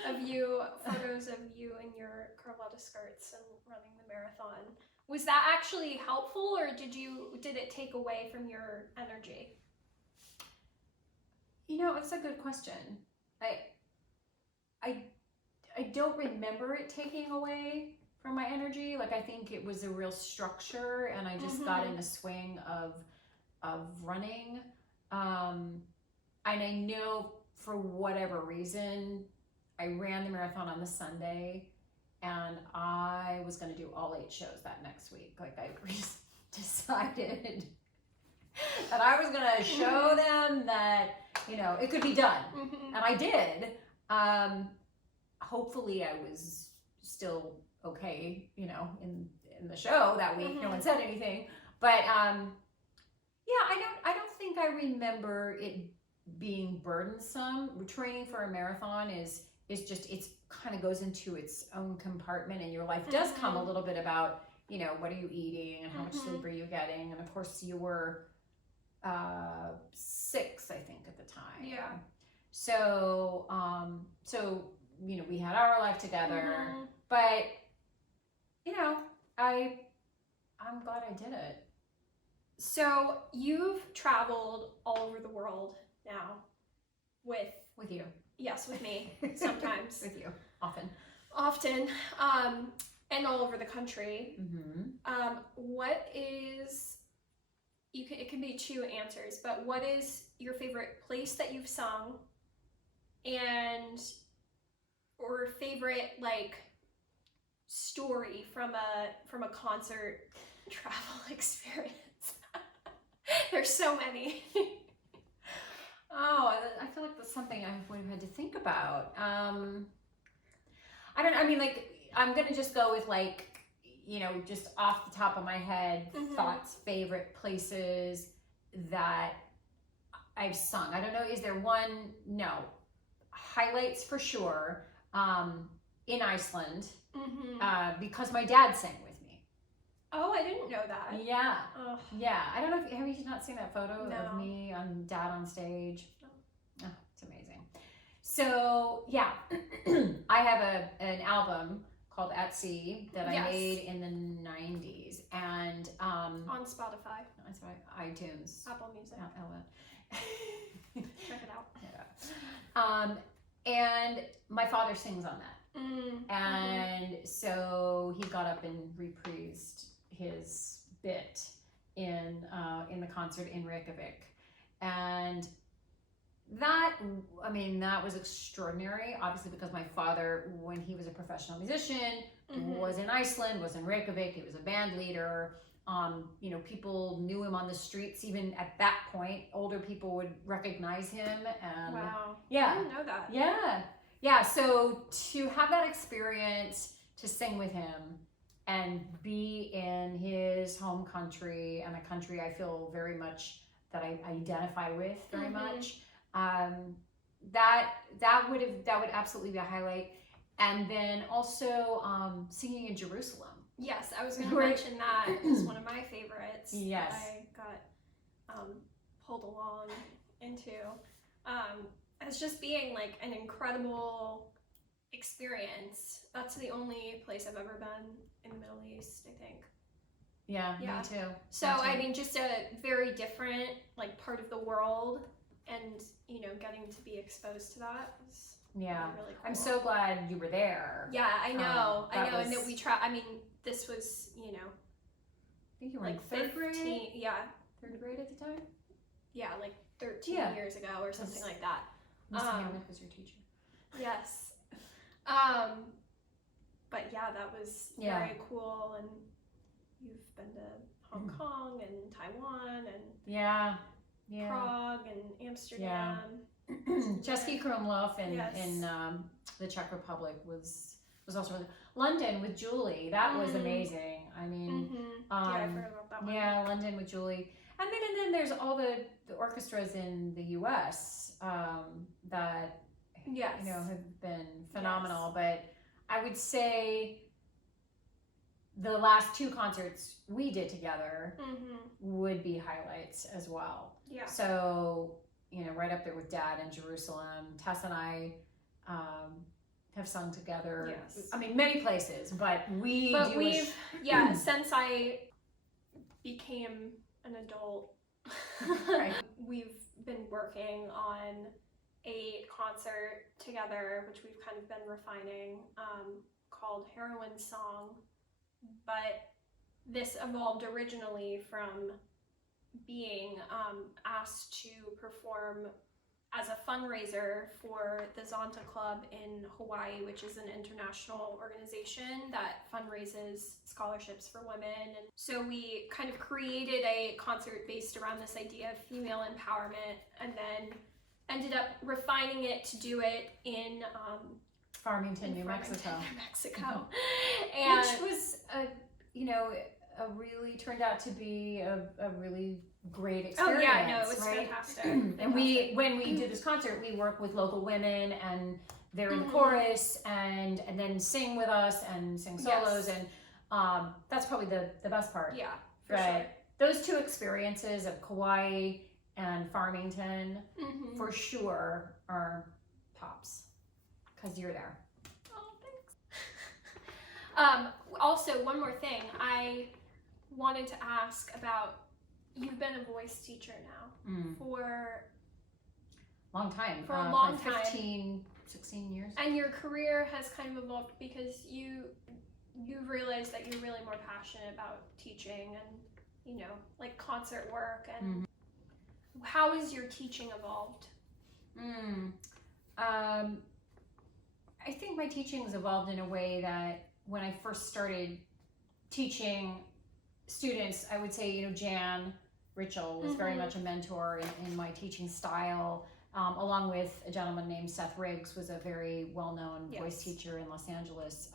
of you, photos of you in your Carlotta skirts and running the marathon. Was that actually helpful, or did it take away from your energy? You know, it's a good question. I don't remember it taking away from my energy. Like, I think it was a real structure, and I just got in a swing of running. And I know for whatever reason, I ran the marathon on the Sunday, and I was going to do all 8 shows that next week. Like, I decided that I was going to show them that, you know, it could be done. And I did. Hopefully I was still okay, you know, in the show that week. No one said anything, but yeah, I don't think I remember it being burdensome. Training for a marathon is just, it's kind of goes into its own compartment, and your life does come a little bit about, you know, what are you eating and how much sleep are you getting, and of course you were 6, I think, at the time. Yeah. So so you know, we had our life together, but you know, I'm glad I did it. So you've traveled all over the world now with you. Yes, with me sometimes. With you, often, and all over the country. What is, it can be 2 answers, but what is your favorite place that you've sung, and or favorite like story from a concert travel experience? There's so many. Oh, I feel like that's something I would have had to think about. I'm gonna just go with, like, you know, just off the top of my head, thoughts, favorite places that I've sung. I don't know, is there one? No. Highlights for sure. In Iceland, because my dad sang with me. Oh, I didn't know that. Yeah. Oh. Yeah. I don't know have you not seen that photo of me on dad on stage? No. Oh, it's amazing. So yeah, I have an album called At Sea that I made in the 90s, and on Spotify. That's right, iTunes, Apple Music. Check it out. Yeah. And my father sings on that. And so he got up and reprised his bit in the concert in Reykjavik, and that was extraordinary, obviously, because my father, when he was a professional musician, was in Iceland, was in Reykjavik. He was a band leader. You know, people knew him on the streets. Even at that point, older people would recognize him. And wow. Yeah. I didn't know that. Yeah. Yeah. So to have that experience, to sing with him and be in his home country, and a country I feel very much that I identify with very much, that would absolutely be a highlight. And then also singing in Jerusalem. Yes, I was going to mention that. It's one of my favorites. Yes. That I got pulled along into. As just being like an incredible experience. That's the only place I've ever been in the Middle East, I think. Yeah, me too. So, I mean, just a very different like part of the world, and, you know, getting to be exposed to that was really cool. I'm so glad you were there. Yeah, I know. And that we I mean, this was, you know, I think you were like in third grade? Yeah. Third grade at the time? Yeah, like 13 years ago or something like that. Mr. Hamlet was your teacher. Yes. But yeah, that was very cool, and you've been to Hong Kong and Taiwan and Prague and Amsterdam. Český Krumlov in the Czech Republic was also really, London with Julie. That was amazing. I mean, I forgot about that one. Yeah, London with Julie. And then there's all the orchestras in the US that you know have been phenomenal. But I would say the last 2 concerts we did together would be highlights as well. Yeah. So, you know, right up there with Dad in Jerusalem. Tess and I have sung together. Yes. I mean, many places, but we've since I became an adult, we've been working on a concert together, which we've kind of been refining, called Heroin Song. But this evolved originally from being asked to perform as a fundraiser for the Zonta Club in Hawaii, which is an international organization that fundraises scholarships for women. And so we kind of created a concert based around this idea of female empowerment, and then ended up refining it to do it in Farmington, New Mexico. New Mexico. And which was really turned out to be a really great experience. Oh yeah, no, it was right? fantastic. And when we do this concert, we work with local women, and they're in the chorus and then sing with us and sing solos, and that's probably the best part. Yeah, for sure. Those two experiences of Kauai and Farmington for sure are tops, because you're there. Oh, thanks. Also, one more thing. I wanted to ask about, you've been a voice teacher now for long time. For a long like time. 15, 16 years. And your career has kind of evolved because you realized that you're really more passionate about teaching and, like concert work. And how has your teaching evolved? I think my teaching has evolved in a way that when I first started teaching students, I would say, Jan Ritchell was very much a mentor in my teaching style, along with a gentleman named Seth Riggs, was a very well-known voice teacher in Los Angeles.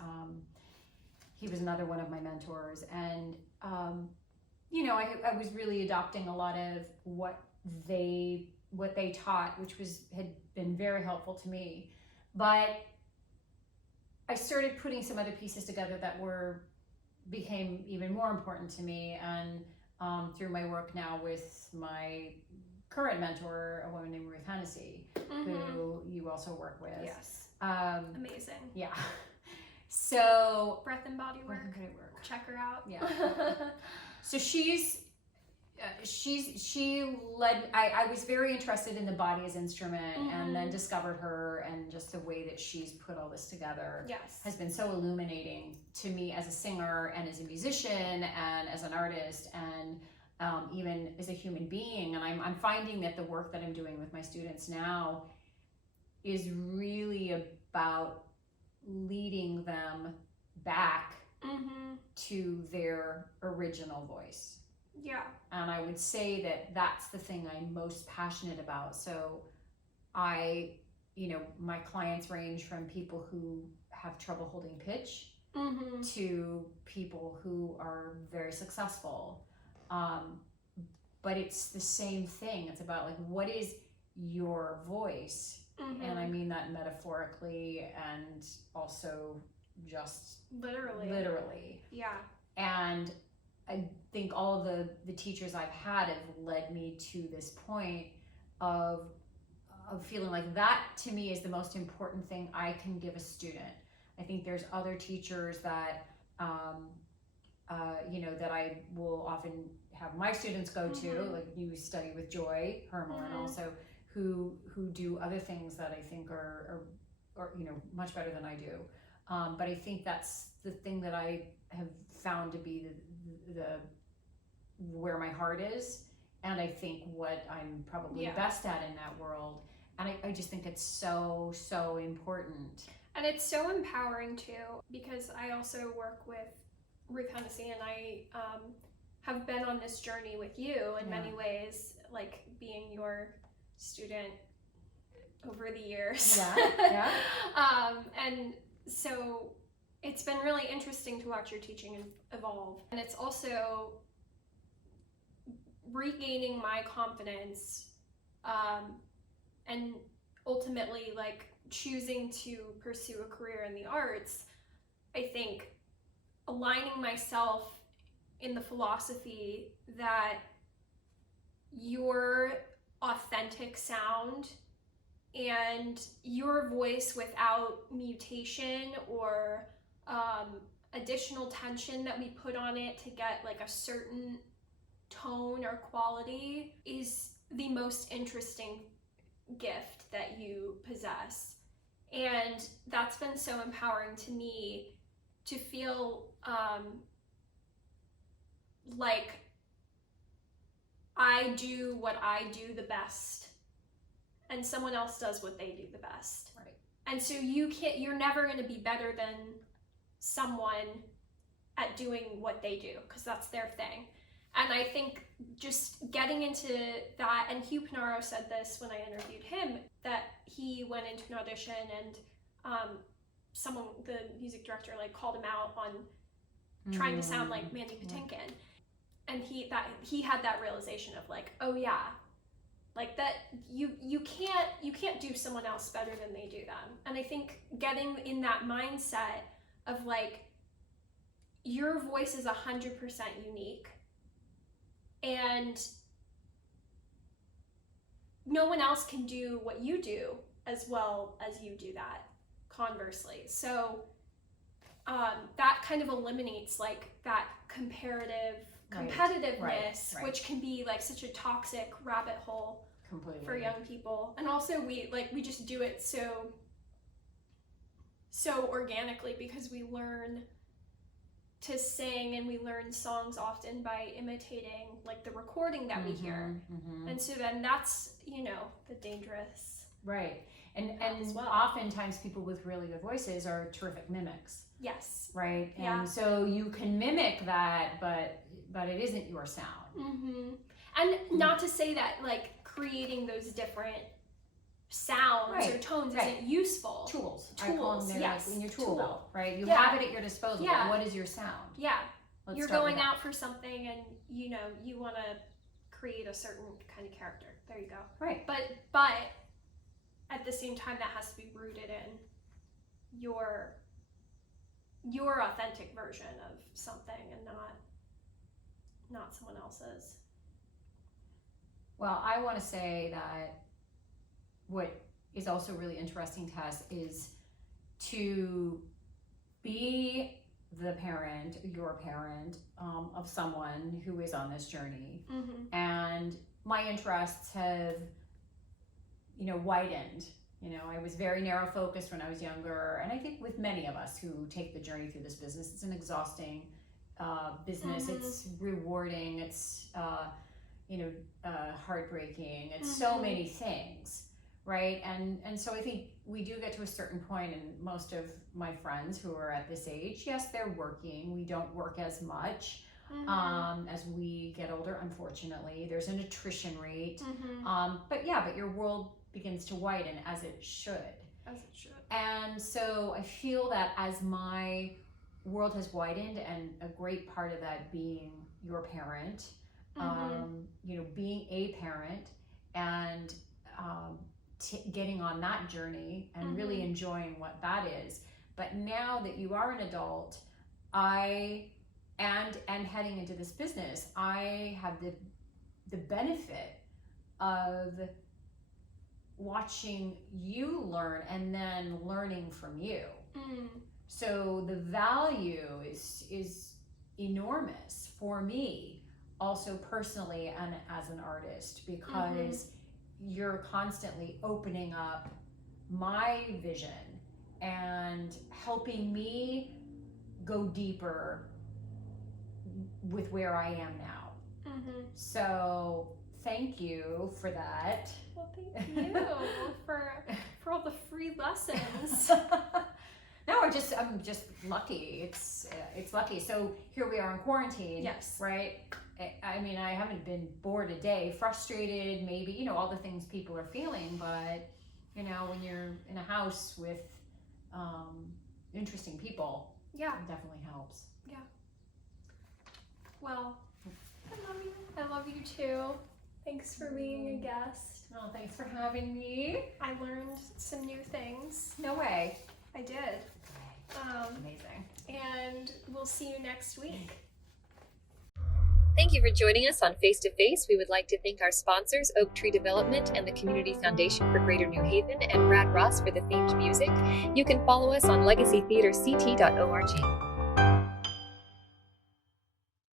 He was another one of my mentors, and I was really adopting a lot of what they taught, which had been very helpful to me. But I started putting some other pieces together that became even more important to me, and through my work now with my current mentor, a woman named Ruth Hennessy, who you also work with. Yes. Amazing. Yeah. So Breath and Body Work. Check her out. Yeah. So she led, I was very interested in the body as instrument, and then discovered her, and just the way that she's put all this together has been so illuminating to me as a singer and as a musician and as an artist, and even as a human being. And I'm finding that the work that I'm doing with my students now is really about leading them back to their original voice. Yeah. And I would say that that's the thing I'm most passionate about. So my clients range from people who have trouble holding pitch to people who are very successful. But it's the same thing. It's about what is your voice? And I mean that metaphorically and also just literally. Yeah. And I think all of the teachers I've had have led me to this point of feeling like that, to me, is the most important thing I can give a student. I think there's other teachers that that I will often have my students go to, like you study with Joy Hermelin also, who do other things that I think are much better than I do. But I think that's the thing that I have found to be the where my heart is, and I think what I'm probably best at in that world. And I just think it's so important. And it's so empowering too, because I also work with Ruth Hennessy, and I have been on this journey with you in many ways, like being your student over the years. Yeah. And so it's been really interesting to watch your teaching evolve. And it's also regaining my confidence, and ultimately choosing to pursue a career in the arts. I think aligning myself in the philosophy that your authentic sound and your voice without mutation or additional tension that we put on it to get a certain tone or quality is the most interesting gift that you possess. And that's been so empowering to me, to feel like I do what I do the best and someone else does what they do the best. Right. And so you're never going to be better than someone at doing what they do, because that's their thing. And I think just getting into that, and Hugh Panaro said this when I interviewed him, that he went into an audition and the music director, like called him out on trying to sound like Mandy Patinkin. And he had that realization of like, oh yeah, like that you can't do someone else better than they do them. And I think getting in that mindset of like, your voice is 100% unique, and no one else can do what you do as well as you do that, conversely. So that kind of eliminates like that competitiveness, right. which can be like such a toxic rabbit hole for young people. And also we just do it so organically, because we learn to sing and we learn songs often by imitating like the recording that we hear. And so then that's, the dangerous. Right. And as well. Oftentimes people with really good voices are terrific mimics. Yes. Right. Yeah. And so you can mimic that, but it isn't your sound. And not to say that like creating those different sounds or tones isn't useful. Tools. I call them, yes. Like in your tool belt, right? You have it at your disposal. Yeah. What is your sound? Yeah. Let's You're start going with that. out for something, and you want to create a certain kind of character. There you go. Right. But at the same time, that has to be rooted in your authentic version of something, and not someone else's. Well, I want to say that what is also really interesting to us is to be the parent, your parent, of someone who is on this journey. And my interests have, widened. I was very narrow focused when I was younger, and I think with many of us who take the journey through this business, it's an exhausting business. It's rewarding. It's heartbreaking. It's so many things. Right. And so I think we do get to a certain point, and most of my friends who are at this age, yes, they're working. We don't work as much as we get older, unfortunately. There's an attrition rate. But your world begins to widen, as it should. As it should. And so I feel that as my world has widened, and a great part of that being your parent, being a parent, and getting on that journey and really enjoying what that is. But now that you are an adult, and heading into this business, I have the benefit of watching you learn and then learning from you. So the value is enormous for me, also personally and as an artist, because you're constantly opening up my vision and helping me go deeper with where I am now. So thank you for that. Well, thank you for all the free lessons. No, I'm just lucky. It's lucky. So here we are in quarantine. Yes. Right. I mean, I haven't been bored a day, frustrated, maybe, all the things people are feeling, but, when you're in a house with interesting people, it definitely helps. Yeah. Well, I love you. I love you too. Thanks for being a guest. Oh, thanks for having me. I learned some new things. No way. I did. Amazing. And we'll see you next week. Thank you for joining us on Face to Face. We would like to thank our sponsors, Oak Tree Development and the Community Foundation for Greater New Haven, and Brad Ross for the themed music. You can follow us on legacytheaterct.org.